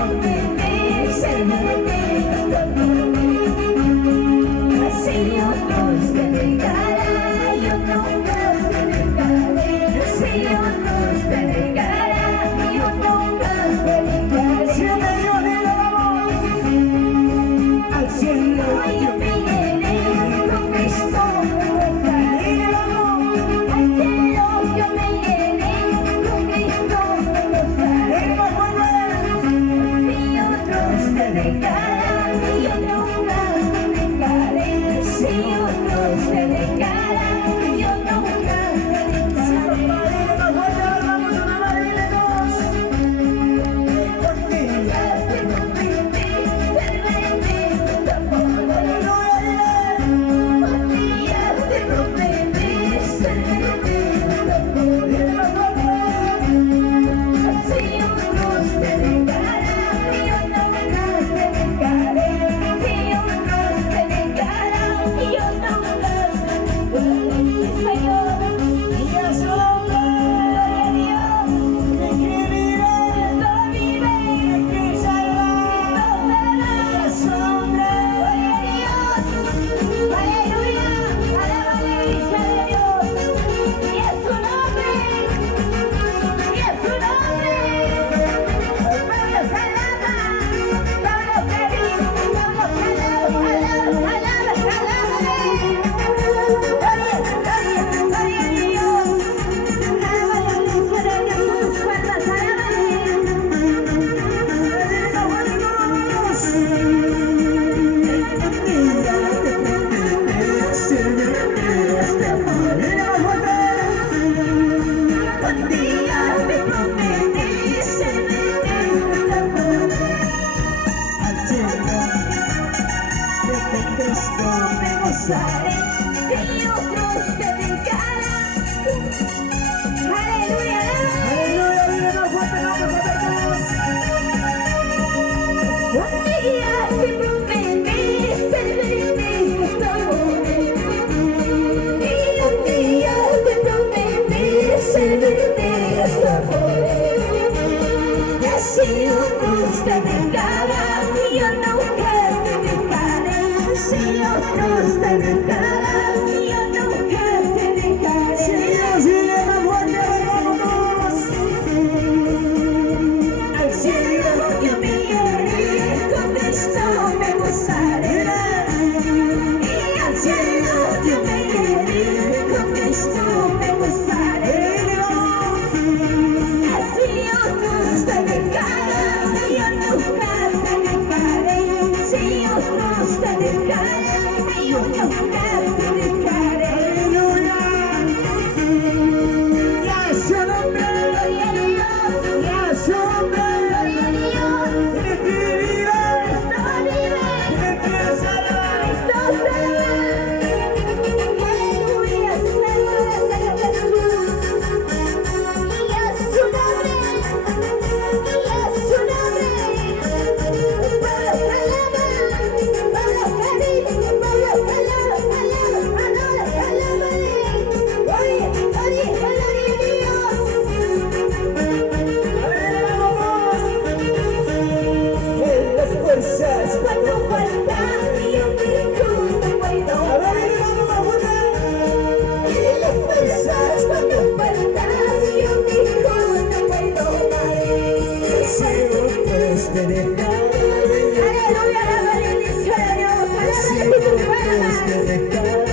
prometí servirte hasta morir. Si otros te dejarán, yo nunca te dejaré. Si otros te dejarán, yo nunca te dejaré. Siempre Dios le damos al cielo. Yo me iré con Cristo, Y le damos al cielo yo me iré con Cristo, el más fuerte. si otros te dejarán, yo nunca te dejaré. Si otros te dejarán, yo nunca te dejaré. Dile más fuerte, vamos una más, dile dos. Porque Ya te prometí servirte hasta morir. aleluya, dile. Ya te prometí servirte hasta morir. Dile más fuerte. Si otros te dejarán, yo nunca te dejaré. Si otros te dejarán, yo nunca te dejaré. Señor, Y a su nombre, gloria a Dios, de que vive, Cristo vive, de que salva. Cristo Y a su nombre, gloria a Dios, aleluya, alaba la iglesia de Dios, y a su nombre, y a su nombre, Pablo Salama, Pablo Karim, Pablo Salama, alaba, gloria a Dios, alaba la iglesia de Dios con tus palmas, un día te prometí servirte hasta morir. Me gozaré si otros te dejarán. Aleluya. Un día te prometí servirte hasta morir. Y un día te prometí servirte hasta morir. Y así otros te dejarán, yo nunca te dejaré. Si otros te dejarán, yo nunca te dejaré. Al cielo yo me iré, con Cristo me gozaré. Y al cielo yo me iré, con Cristo me gozaré. Así otros te dejarán, yo nunca te dejaré. Si otros te dejarán, yo nunca te dejaré. Gloria a Dios, gloria a Dios. Cristo vive, Cristo salva. Aleluya, santo es Jesús. Y a su nombre, y a su nombre. Pablo Salama, Pablo Karim, Pablo Salama, alábale. Gloria a Dios. Cuando falta, yo digo no puedo. Y las fuerzas cuando falta, yo digo no puedo más. Aleluya, alaba la iglesia de Dios, alaba con tus palmas.